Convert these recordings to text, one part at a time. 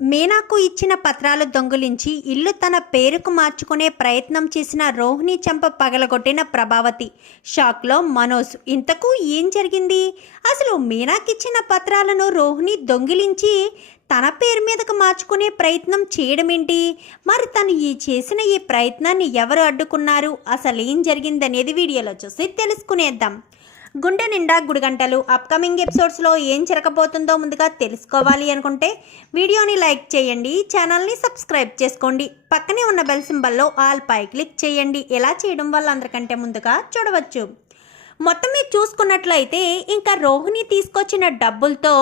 మీనాకు ఇచ్చిన పత్రాలు దొంగిలించి ఇల్లు తన పేరుకు మార్చుకునే ప్రయత్నం చేసిన రోహిణి చెంప పగలగొట్టిన ప్రభావతి. షాక్లో మనోజ్ ఇంతకు ఏం జరిగింది? అసలు మీనాకిచ్చిన పత్రాలను రోహిణి దొంగిలించి తన పేరు మీదకు మార్చుకునే ప్రయత్నం చేయడమేంటి? మరి తను ఈ చేసిన ఈ ప్రయత్నాన్ని ఎవరు అడ్డుకున్నారు? అసలు ఏం జరిగిందనేది వీడియోలో చూసి తెలుసుకునేద్దాం. గుండె నిండా గుడిగంటలు అప్కమింగ్ ఎపిసోడ్స్లో ఏం జరగబోతుందో ముందుగా తెలుసుకోవాలి అనుకుంటే వీడియోని లైక్ చేయండి ఛానల్ని సబ్స్క్రైబ్ చేసుకోండి. పక్కనే ఉన్న బెల్ సింబల్లో ఆల్ పై క్లిక్ చేయండి. ఎలా చేయడం వల్ల అందరికంటే ముందుగా చూడవచ్చు. మొత్తం మీరు చూసుకున్నట్లయితే ఇంకా రోహిణి తీసుకొచ్చిన డబ్బులతో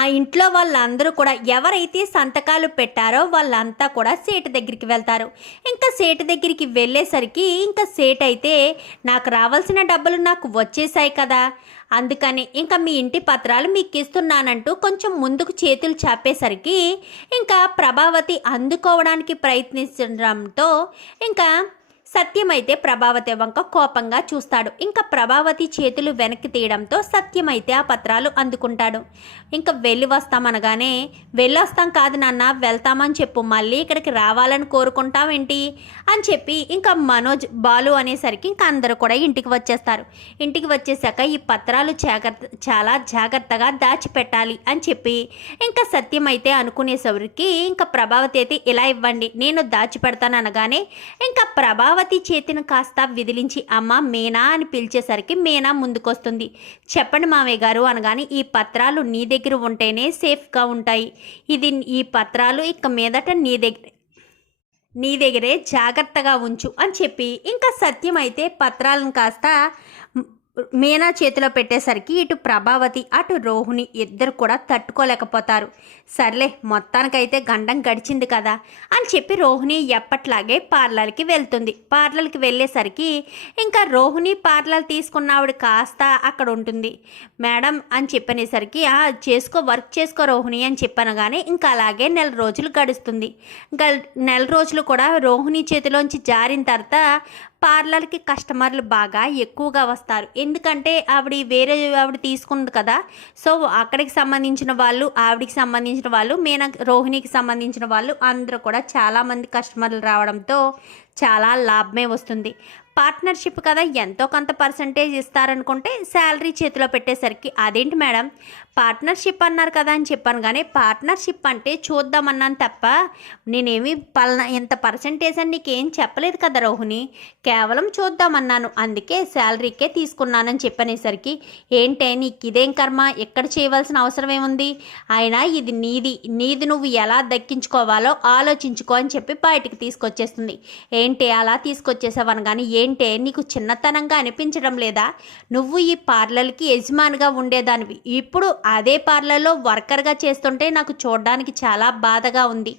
ఆ ఇంట్లో వాళ్ళందరూ కూడా ఎవరైతే సంతకాలు పెట్టారో వాళ్ళంతా కూడా సేటు దగ్గరికి వెళ్తారు. ఇంకా సేటు దగ్గరికి వెళ్ళేసరికి ఇంకా సేట్ అయితే నాకు రావాల్సిన డబ్బులు నాకు వచ్చేసాయి కదా. అందుకని ఇంకా మీ ఇంటి పత్రాలు మీకు ఇస్తున్నానంటూ కొంచెం ముందుకు చేతులు చాపేసరికి ఇంకా ప్రభావతి అందుకోవడానికి ప్రయత్నించడంతో ఇంకా సత్యమైతే ప్రభావతి వంక కోపంగా చూస్తాడు. ఇంకా ప్రభావతి చేతులు వెనక్కి తీయడంతో సత్యమైతే ఆ పత్రాలు అందుకుంటాడు. ఇంకా వెళ్ళి వస్తామనగానే వెళ్ళొస్తాం కాదు నాన్న వెళ్తామని చెప్పు. మళ్ళీ ఇక్కడికి రావాలని కోరుకుంటామేంటి అని చెప్పి ఇంకా మనోజ్ బాలు అనేసరికి ఇంకా అందరూ కూడా ఇంటికి వచ్చేస్తారు. ఇంటికి వచ్చేసాక ఈ పత్రాలు జాగ్రత్త చాలా జాగ్రత్తగా దాచిపెట్టాలి అని చెప్పి ఇంకా సత్యమైతే అనుకునేసరికి ఇంకా ప్రభావతి అయితే ఇలా ఇవ్వండి. నేను దాచిపెడతాను అనగానే ఇంకా ప్రభావతి చేతిని కాస్త విదిలించి అమ్మ మేనా? అని పిలిచేసరికి మేనా ముందుకొస్తుంది. చెప్పండి మామయ్య గారు అనగానే ఈ పత్రాలు నీ దగ్గర ఉంటేనే సేఫ్గా ఉంటాయి. ఇది ఈ పత్రాలు ఇక మీదట నీ దగ్గర నీ దగ్గరే జాగ్రత్తగా ఉంచు అని చెప్పి ఇంకా సత్యం అయితే పత్రాలను కాస్త మీనా చేతిలో పెట్టేసరికి ఇటు ప్రభావతి అటు రోహిణి ఇద్దరు కూడా తట్టుకోలేకపోతారు. సర్లే మొత్తానికైతే గండం గడిచింది కదా అని చెప్పి రోహిణి ఎప్పట్లాగే పార్లర్కి వెళ్తుంది. పార్లర్కి వెళ్ళేసరికి ఇంకా రోహిణి పార్లర్ తీసుకున్న ఆవిడ కాస్త అక్కడ ఉంటుంది. మేడం అని చెప్పనేసరికి "ఆ, చేసుకో వర్క్ చేసుకో రోహిణి అని చెప్పాను కానీ ఇంకా అలాగే నెల రోజులు గడుస్తుంది. గ నెల రోజులు కూడా రోహిణి చేతిలోంచి జారిన తర్వాత పార్లర్కి కస్టమర్లు బాగా ఎక్కువగా వస్తారు. ఎందుకంటే ఆవిడ వేరే ఆవిడ తీసుకుంది కదా. సో అక్కడికి సంబంధించిన వాళ్ళు ఆవిడికి సంబంధించిన వాళ్ళు మీన రోహిణికి సంబంధించిన వాళ్ళు అందరూ కూడా చాలామంది కస్టమర్లు రావడంతో చాలా లాభమే వస్తుంది. పార్ట్నర్షిప్ కదా ఎంతో కొంత పర్సంటేజ్ ఇస్తారనుకుంటే శాలరీ చేతిలో పెట్టేసరికి అదేంటి మేడం? పార్ట్నర్షిప్ అన్నారు కదా అని చెప్పాను కానీ పార్ట్నర్షిప్ అంటే చూద్దామన్నాను తప్ప నేనేమి పలానా ఇంత పర్సంటేజ్ అని నీకేం చెప్పలేదు కదా రోహిణి. కేవలం చూద్దామన్నాను అందుకే శాలరీకే తీసుకున్నానని చెప్పనేసరికి ఏంటే నీకు ఇదేం కర్మ? ఎక్కడ చేయవలసిన అవసరం ఏముంది? అయినా ఇది నీది నీది నువ్వు ఎలా దక్కించుకోవాలో ఆలోచించుకో అని చెప్పి బయటికి తీసుకొచ్చేస్తుంది. ఏంటి అలా తీసుకొచ్చేసావని కానీ ఏ ఏంటే నీకు చిన్నతనంగా అనిపించడం లేదా? నువ్వు ఈ పార్లర్కి యజమానిగా ఉండేదానివి. ఇప్పుడు అదే పార్లర్లో వర్కర్గా చేస్తుంటే నాకు చూడడానికి చాలా బాధగా ఉంది.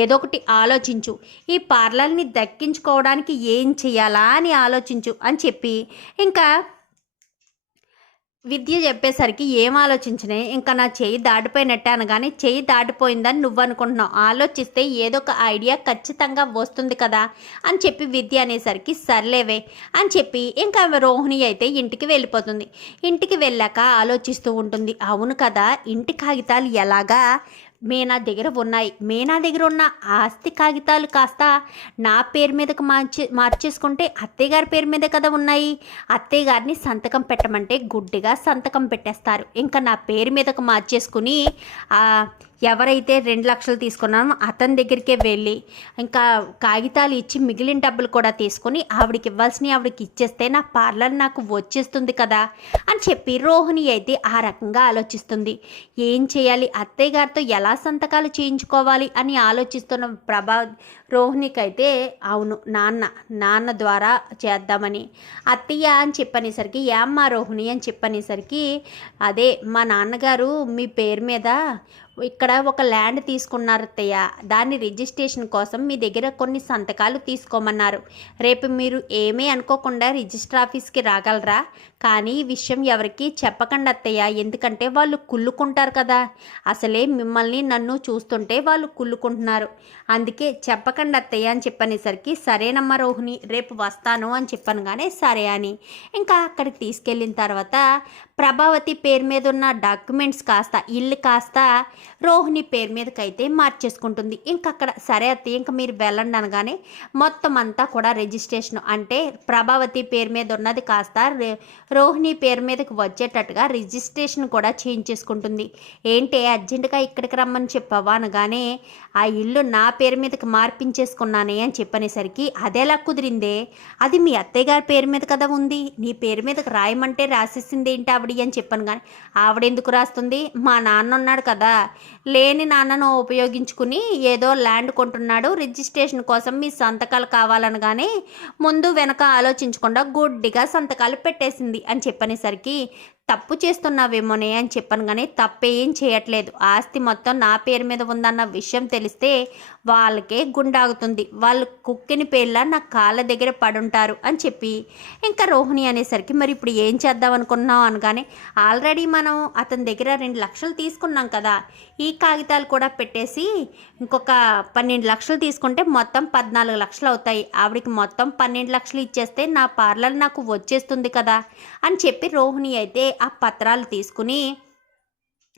ఏదో ఒకటి ఆలోచించు. ఈ పార్లర్ని దక్కించుకోవడానికి ఏం చేయాలా అని ఆలోచించు అని చెప్పి ఇంకా విద్య చెప్పేసరికి ఏం ఆలోచించినాయి? ఇంకా నా చేయి దాటిపోయినట్టే అనగానే చేయి దాటిపోయిందని నువ్వు అనుకుంటున్నావు. ఆలోచిస్తే ఏదో ఒక ఐడియా ఖచ్చితంగా వస్తుంది కదా అని చెప్పి విద్య అనేసరికి సర్లేవే అని చెప్పి ఇంకా రోహిణి అయితే ఇంటికి వెళ్ళిపోతుంది. ఇంటికి వెళ్ళాక ఆలోచిస్తూ ఉంటుంది అవును కదా ఇంటి కాగితాలు ఎలాగా? మీనా దగ్గర ఉన్నాయి. మీనా దగ్గర ఉన్న ఆస్తి కాగితాలు కాస్త నా పేరు మీదకు మార్చి మార్చేసుకుంటే అత్తయ్య గారి పేరు మీద కదా ఉన్నాయి. అత్తయ్య గారిని సంతకం పెట్టమంటే గుడ్డిగా సంతకం పెట్టేస్తారు. ఇంకా నా పేరు మీదకు మార్చేసుకుని ఎవరైతే రెండు లక్షలు తీసుకున్నానో అతని దగ్గరికే వెళ్ళి ఇంకా కాగితాలు ఇచ్చి మిగిలిన డబ్బులు కూడా తీసుకొని ఆవిడకి ఇవ్వాల్సినవి ఆవిడకి ఇచ్చేస్తే నా పార్లర్ నాకు వచ్చేస్తుంది కదా అని చెప్పి రోహిణి అయితే ఆ రకంగా ఆలోచిస్తుంది. ఏం చేయాలి? అత్తయ్య గారితో ఎలా సంతకాలు చేయించుకోవాలి అని ఆలోచిస్తున్న ప్రభా రోహిణికైతే అవును నాన్న నాన్న ద్వారా చేద్దామని. అత్తయ్య అని చెప్పనేసరికి ఏమ్మా రోహిణి అని చెప్పనేసరికి అదే మా నాన్నగారు మీ పేరు మీద ఇక్కడ ఒక ల్యాండ్ తీసుకున్నారు అత్తయ్య. దాని రిజిస్ట్రేషన్ కోసం మీ దగ్గర కొన్ని సంతకాలు తీసుకోమన్నారు. రేపు మీరు ఏమీ అనుకోకుండా రిజిస్టర్ ఆఫీస్కి రాగలరా? కానీ ఈ విషయం ఎవరికి చెప్పకండి అత్తయ్య. ఎందుకంటే వాళ్ళు కుళ్ళుకుంటారు కదా. అసలే మిమ్మల్ని నన్ను చూస్తుంటే వాళ్ళు కుళ్ళుకుంటున్నారు. అందుకే చెప్పకండి అత్తయ్య అని చెప్పనేసరికి సరేనమ్మా రోహిణి రేపు వస్తాను అని చెప్పాను కానీ సరే అని. ఇంకా అక్కడికి తీసుకెళ్ళిన తర్వాత ప్రభావతి పేరు మీద ఉన్న డాక్యుమెంట్స్ కాస్త ఇల్లు కాస్త రోహిణి పేరు మీదకైతే మార్చేసుకుంటుంది. ఇంక అక్కడ సరే అయితే ఇంక మీరు వెళ్ళండి అనగానే మొత్తం అంతా కూడా రిజిస్ట్రేషన్ అంటే ప్రభావతి పేరు మీద ఉన్నది కాస్త రోహిణి పేరు మీదకి వచ్చేటట్టుగా రిజిస్ట్రేషన్ కూడా చేయించేసుకుంటుంది ఏంటి అర్జెంటుగా ఇక్కడికి రమ్మని చెప్పావా అనగానే ఆ ఇల్లు నా పేరు మీదకి మార్పించేసుకున్నానే అని చెప్పనేసరికి అదేలా కుదిరిందే? అది మీ అత్తయ్య గారి పేరు మీద కదా ఉంది. నీ పేరు మీదకి రాయమంటే రాసేసింది ఏంటి ఆవిడ? అని చెప్పాను కానీ ఆవిడ ఎందుకు రాస్తుంది? మా నాన్న ఉన్నాడు కదా. లేని నాన్నను ఉపయోగించుకుని ఏదో ల్యాండ్ కొంటున్నాడు. రిజిస్ట్రేషన్ కోసం మీ సంతకాలు కావాలనగానే ముందు వెనక ఆలోచించకుండా గుడ్డిగా సంతకాలు పెట్టేసింది అని చెప్పనేసరికి తప్పు చేస్తున్నావేమోనే అని చెప్పాను కానీ తప్పేం చేయట్లేదు. ఆస్తి మొత్తం నా పేరు మీద ఉందన్న విషయం తెలిస్తే వాళ్ళకే గుండాగుతుంది. వాళ్ళు కుక్కిని పేర్ల నా కాళ్ళ దగ్గర పడుంటారు అని చెప్పి ఇంకా రోహిణి అనేసరికి మరి ఇప్పుడు ఏం చేద్దాం అనుకున్నాం అనగానే ఆల్రెడీ మనం అతని దగ్గర రెండు లక్షలు తీసుకున్నాం కదా ఈ కాగితాలు కూడా పెట్టేసి ఇంకొక పన్నెండు లక్షలు తీసుకుంటే మొత్తం పద్నాలుగు లక్షలు అవుతాయి. ఆవిడకి మొత్తం పన్నెండు లక్షలు ఇచ్చేస్తే నా పార్లర్ నాకు వచ్చేస్తుంది కదా అని చెప్పి రోహిణి అయితే ఆ పత్రాలు తీసుకుని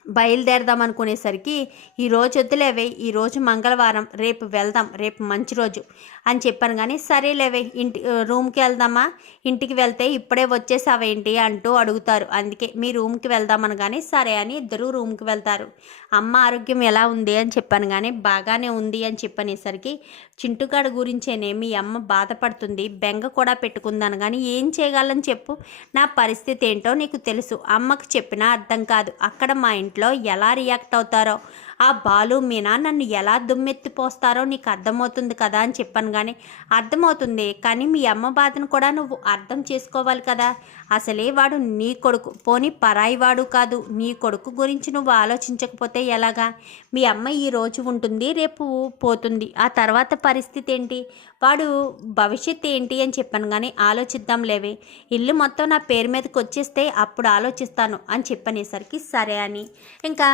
బయలుదేరదాం అనుకునేసరికి ఈ రోజు వద్దులేవే ఈ రోజు మంగళవారం రేపు వెళ్దాం రేపు మంచి రోజు అని చెప్పాను. కానీ సరేలేవే ఇంటి రూమ్కి వెళ్దామా? ఇంటికి వెళ్తే ఇప్పుడే వచ్చేసావేంటి అంటూ అడుగుతారు. అందుకే మీ రూమ్కి వెళ్దామని కానీ సరే అని ఇద్దరు రూమ్కి వెళ్తారు. అమ్మ ఆరోగ్యం ఎలా ఉంది? అని చెప్పాను. కానీ బాగానే ఉంది అని చెప్పనేసరికి చింటుగాడు గురించేనే మీ అమ్మ బాధపడుతుంది బెంగ కూడా పెట్టుకుందాను. కానీ ఏం చేయగలని చెప్పు? నా పరిస్థితి ఏంటో నీకు తెలుసు. అమ్మకు చెప్పినా అర్థం కాదు. అక్కడ మా ఇంటి ఇంట్లో ఎలా రియాక్ట్ అవుతారో ఆ బాలు మీనా నన్ను ఎలా దుమ్మెత్తిపోస్తారో నీకు అర్థమవుతుంది కదా అని చెప్పాను కానీ అర్థమవుతుంది కానీ మీ అమ్మ బాధను కూడా నువ్వు అర్థం చేసుకోవాలి కదా. అసలే వాడు నీ కొడుకు. పోనీ పరాయి వాడు కాదు. నీ కొడుకు గురించి నువ్వు ఆలోచించకపోతే ఎలాగా? మీ అమ్మ ఈ రోజు ఉంటుంది రేపు పోతుంది. ఆ తర్వాత పరిస్థితి ఏంటి? వాడు భవిష్యత్తు ఏంటి అని చెప్పాను కానీ ఆలోచిద్దాం లేవే. ఇల్లు మొత్తం నా పేరు మీదకి వచ్చేస్తే అప్పుడు ఆలోచిస్తాను అని చెప్పనేసరికి సరే అని. ఇంకా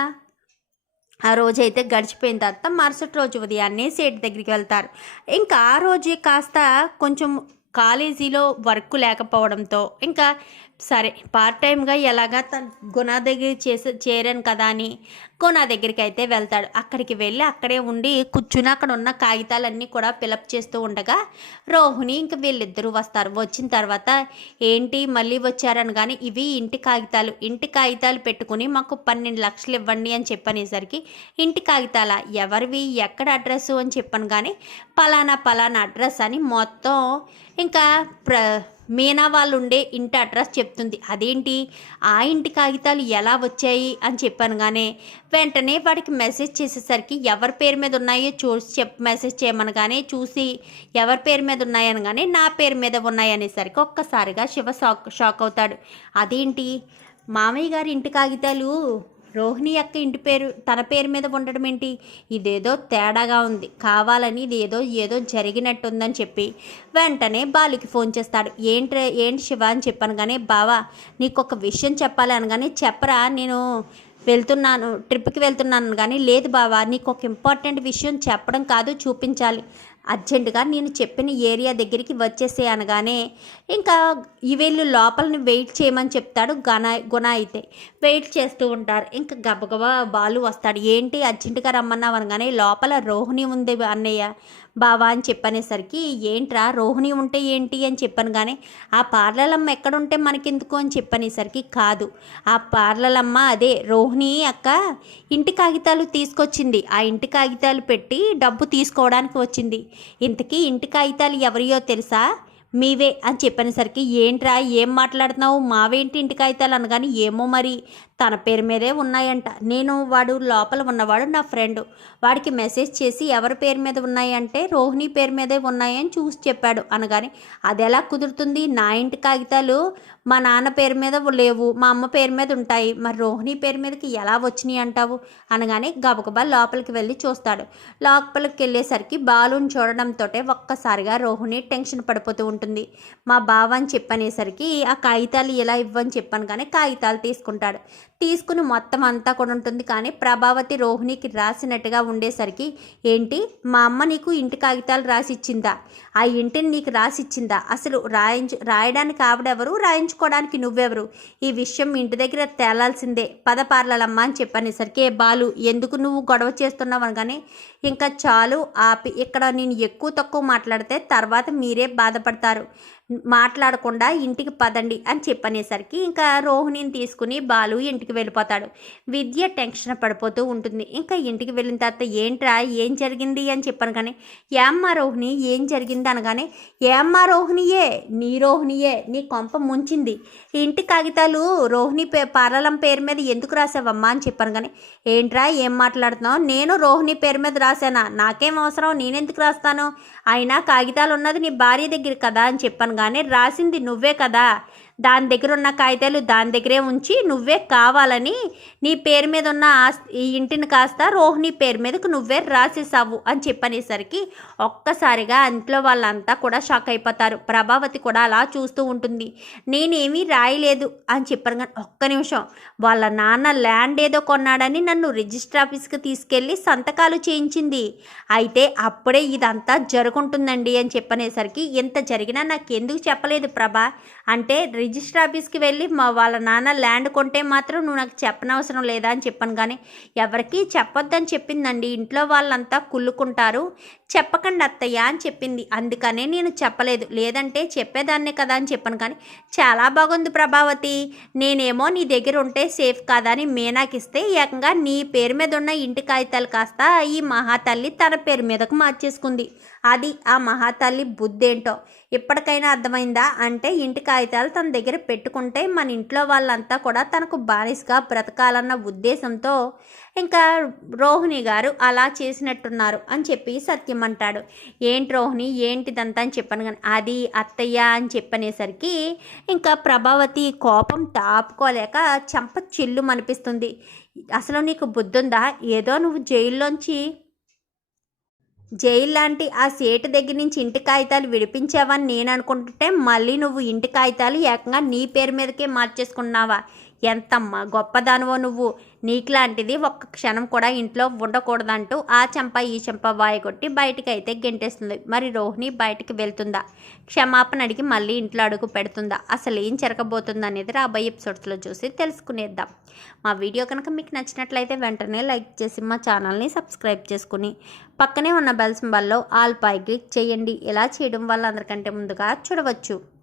ఆ రోజు అయితే గడిచిపోయిన తర్వాత మరుసటి రోజు ఉదయాన్నే సేటు దగ్గరికి వెళ్తారు. ఇంకా ఆ రోజే కాస్త కొంచెం కాలేజీలో వర్క్ లేకపోవడంతో ఇంకా సరే పార్ట్ టైంగా ఎలాగా తను గుణ దగ్గర చేసే చేరాను కదా అని గుణ దగ్గరికి అయితే వెళ్తాడు. అక్కడికి వెళ్ళి అక్కడే ఉండి కూర్చుని అక్కడ ఉన్న కాగితాలన్నీ కూడా ఫిలప్ చేస్తూ ఉండగా రోహిణి ఇంక వీళ్ళిద్దరూ వస్తారు. వచ్చిన తర్వాత ఏంటి మళ్ళీ వచ్చారని కానీ ఇవి ఇంటి కాగితాలు. ఇంటి కాగితాలు పెట్టుకుని మాకు పన్నెండు లక్షలు ఇవ్వండి అని చెప్పనేసరికి ఇంటి కాగితాల ఎవరివి ఎక్కడ అడ్రస్ అని చెప్పాను కానీ పలానా పలానా అడ్రస్ అని మొత్తం ఇంకా ప్ర మీనా వాళ్ళు ఉండే ఇంటి అడ్రస్ చెప్తుంది. అదేంటి? ఆ ఇంటి కాగితాలు ఎలా వచ్చాయి? అని చెప్పాను కానీ వెంటనే వాడికి మెసేజ్ చేసేసరికి ఎవరి పేరు మీద ఉన్నాయో చూసి చెప్ మెసేజ్ చేయమనగానే చూసి ఎవరి పేరు మీద ఉన్నాయనగానే నా పేరు మీద ఉన్నాయనేసరికి ఒక్కసారిగా శివ షాక్ షాక్ అవుతాడు. అదేంటి? మామయ్య గారి ఇంటి కాగితాలు రోహిణి యొక్క ఇంటి పేరు తన పేరు మీద ఉండడం ఏంటి? ఇదేదో తేడాగా ఉంది. కావాలని ఇది ఏదో ఏదో జరిగినట్టుందని చెప్పి వెంటనే బాలుకి ఫోన్ చేస్తాడు. ఏంటి ఏంటి శివ అని చెప్పాను కానీ బావా నీకు ఒక విషయం చెప్పాలి అనగానే చెప్పరా నేను వెళ్తున్నాను ట్రిప్కి వెళ్తున్నాను కానీ లేదు బావా నీకు ఒక ఇంపార్టెంట్ విషయం చెప్పడం కాదు చూపించాలి. అర్జెంటుగా నేను చెప్పిన ఏరియా దగ్గరికి వచ్చేసే అనగానే ఇంకా ఈ వీళ్ళు లోపలని వెయిట్ చేయమని చెప్తాడు గణ గుణ అయితే వెయిట్ చేస్తూ ఉంటారు. ఇంకా గబగబా బాలు వస్తాడు. ఏంటి అర్జెంటుగా రమ్మన్నావు అనగానే లోపల రోహిణి ఉంది అన్నయ్య. బావా అని చెప్పనేసరికి ఏంట్రా రోహిణి ఉంటే ఏంటి? అని చెప్పాను కానీ ఆ పార్లలమ్మ ఎక్కడుంటే మనకెందుకు? అని చెప్పనేసరికి కాదు. ఆ పార్లలమ్మ అదే రోహిణి అక్క ఇంటి కాగితాలు తీసుకొచ్చింది. ఆ ఇంటి కాగితాలు పెట్టి డబ్బు తీసుకోవడానికి వచ్చింది. ఇంతకీ ఇంటి కాగితాలు ఎవరియో తెలుసా? మీవే. అని చెప్పనేసరికి ఏంట్రా ఏం మాట్లాడుతున్నావు? మావేంటి ఇంటి కాగితాలు? అనగాని ఏమో మరి. తన పేరు మీదే ఉన్నాయంట. నేను వాడు లోపల ఉన్నవాడు నా ఫ్రెండ్. వాడికి మెసేజ్ చేసి ఎవరి పేరు మీద ఉన్నాయంటే రోహిణి పేరు మీదే ఉన్నాయని చూసి చెప్పాడు అనగానే అది ఎలా కుదురుతుంది? నా ఇంటి కాగితాలు మా నాన్న పేరు మీద లేవు. మా అమ్మ పేరు మీద ఉంటాయి. మరి రోహిణి పేరు మీదకి ఎలా వచ్చినాయి అంటావు? అనగానే గబగబా లోపలికి వెళ్ళి చూస్తాడు. లోపలికి వెళ్ళేసరికి బాలుని చూడడంతో ఒక్కసారిగా రోహిణి టెన్షన్ పడిపోతూ ఉంటుంది. మా బావ అని చెప్పనేసరికి ఆ కాగితాలు ఎలా ఇవ్వని చెప్పాను కానీ కాగితాలు తీసుకుంటాడు. తీసుకుని మొత్తం అంతా కూడా ఉంటుంది. కానీ ప్రభావతి రోహిణికి రాసినట్టుగా ఉండేసరికి ఏంటి? మా అమ్మ నీకు ఇంటి కాగితాలు రాసిచ్చిందా? ఆ ఇంటిని నీకు రాసిచ్చిందా? అసలు రాయించు రాయడానికి ఆవిడెవరు రాయించుకోవడానికి నువ్వెవరు? ఈ విషయం ఇంటి దగ్గర తేలాల్సిందే. పద పార్లలమ్మ అని చెప్పనేసరికి "ఏ బాలు ఎందుకు నువ్వు గొడవ చేస్తున్నావు? అనగానే ఇంకా చాలు ఆపి. ఇక్కడ నేను ఎక్కువ తక్కువ మాట్లాడితే తర్వాత మీరే బాధపడతారు. మాట్లాడకుండా ఇంటికి పదండి అని చెప్పనేసరికి ఇంకా రోహిణిని తీసుకుని బాలు ఇంటికి వెళ్ళిపోతాడు. విద్య టెన్షన్ పడిపోతూ ఉంటుంది. ఇంకా ఇంటికి వెళ్ళిన తర్వాత ఏంట్రా ఏం జరిగింది అని చెప్పాను కానీ ఏమ్మా రోహిణి ఏం జరిగింది? అనగానే ఏమ్మా రోహిణియే నీ రోహిణియే నీ కొంప ముంచింది. ఇంటి కాగితాలు రోహిణి పే పారలం పేరు మీద ఎందుకు రాసావమ్మా? అని చెప్పాను కానీ ఏంట్రా ఏం మాట్లాడుతున్నావు? నేను రోహిణి పేరు మీద రాశానా నాకేం అవసరం? నేనెందుకు రాస్తాను? అయినా కాగితాలు ఉన్నది నీ భార్య దగ్గర కదా? అని చెప్పాను కానీ రాసింది నువ్వే కదా. దాని దగ్గర ఉన్న కాగితాలు దాని దగ్గరే ఉంచి నువ్వే కావాలని నీ పేరు మీద ఉన్న ఆస్తి ఈ ఇంటిని కాస్త రోహిణి పేరు మీదకు నువ్వే రాసేసావు అని చెప్పనేసరికి ఒక్కసారిగా ఇంట్లో వాళ్ళంతా కూడా షాక్ అయిపోతారు. ప్రభావతి కూడా అలా చూస్తూ ఉంటుంది. నేనేమీ రాయలేదు అని చెప్పాను కానీ ఒక్క నిమిషం. వాళ్ళ నాన్న ల్యాండ్ ఏదో కొన్నాడని నన్ను రిజిస్టర్ ఆఫీస్కి తీసుకెళ్ళి సంతకాలు చేయించింది. అయితే అప్పుడే ఇదంతా జరుగుంటుందండి అని చెప్పనేసరికి ఎంత జరిగినా నాకు ఎందుకు చెప్పలేదు ప్రభా? అంటే రిజిస్టర్ ఆఫీస్కి వెళ్ళి మా వాళ్ళ నాన్న ల్యాండ్ కొంటే మాత్రం నువ్వు నాకు చెప్పనవసరం లేదా అని చెప్పాను. కానీ ఎవరికీ చెప్పొద్దని చెప్పిందండి. ఇంట్లో వాళ్ళంతా కుళ్ళుకుంటారు. చెప్పకండి అత్తయ్య అని చెప్పింది. అందుకనే నేను చెప్పలేదు. లేదంటే చెప్పేదాన్నే కదా అని చెప్పాను. కానీ చాలా బాగుంది ప్రభావతి. నేనేమో నీ దగ్గర ఉంటే సేఫ్ కాదా అని మీనాకి ఇస్తే ఏకంగా నీ పేరు మీద ఉన్న ఇంటి కాగితాలు కాస్త ఈ మహాతల్లి తన పేరు మీదకు మార్చేసుకుంది. అది ఆ మహాతల్లి బుద్ధేంటో? ఇప్పటికైనా అర్థమైందా? అంటే ఇంటి కాగితాలు తన దగ్గర పెట్టుకుంటే మన ఇంట్లో వాళ్ళంతా కూడా తనకు బానిసగా బ్రతకాలన్న ఉద్దేశంతో ఇంకా రోహిణి గారు అలా చేసినట్టున్నారు అని చెప్పి సత్యం అంటాడు. ఏంటి రోహిణి? ఏంటిదంతా అని చెప్పాను కానీ అది అత్తయ్య అని చెప్పనేసరికి ఇంకా ప్రభావతి కోపం తాపుకోలేక చెంప చెల్లు అనిపిస్తుంది అసలు నీకు బుద్ధుందా? ఏదో నువ్వు జైల్లోంచి జైలు లాంటి ఆ సేటు దగ్గర నుంచి ఇంటి కాగితాలు విడిపించావని నేను అనుకుంటుంటే మళ్ళీ నువ్వు ఇంటి కాగితాలు ఏకంగా నీ పేరు మీదకే మార్చేసుకున్నావా? ఎంతమ్మా గొప్పదానివో నువ్వు. నీకులాంటిది ఒక్క క్షణం కూడా ఇంట్లో ఉండకూడదంటూ ఆ చెంప ఈ చెంప వాయగొట్టి బయటికి అయితే గెంటేస్తుంది. మరి రోహిణి బయటికి వెళ్తుందా? క్షమాపణ అడిగి మళ్ళీ ఇంట్లో అడుగు పెడుతుందా? అసలు ఏం జరగబోతుందా అనేది రాబోయే ఎపిసోడ్స్లో చూసి తెలుసుకునేద్దాం. మా వీడియో కనుక మీకు నచ్చినట్లయితే వెంటనే లైక్ చేసి మా ఛానల్ని సబ్స్క్రైబ్ చేసుకుని పక్కనే ఉన్న బెల్ సింబల్లో ఆల్ పై క్లిక్ చేయండి. ఇలా చేయడం వల్ల అందరికంటే ముందుగా చూడవచ్చు.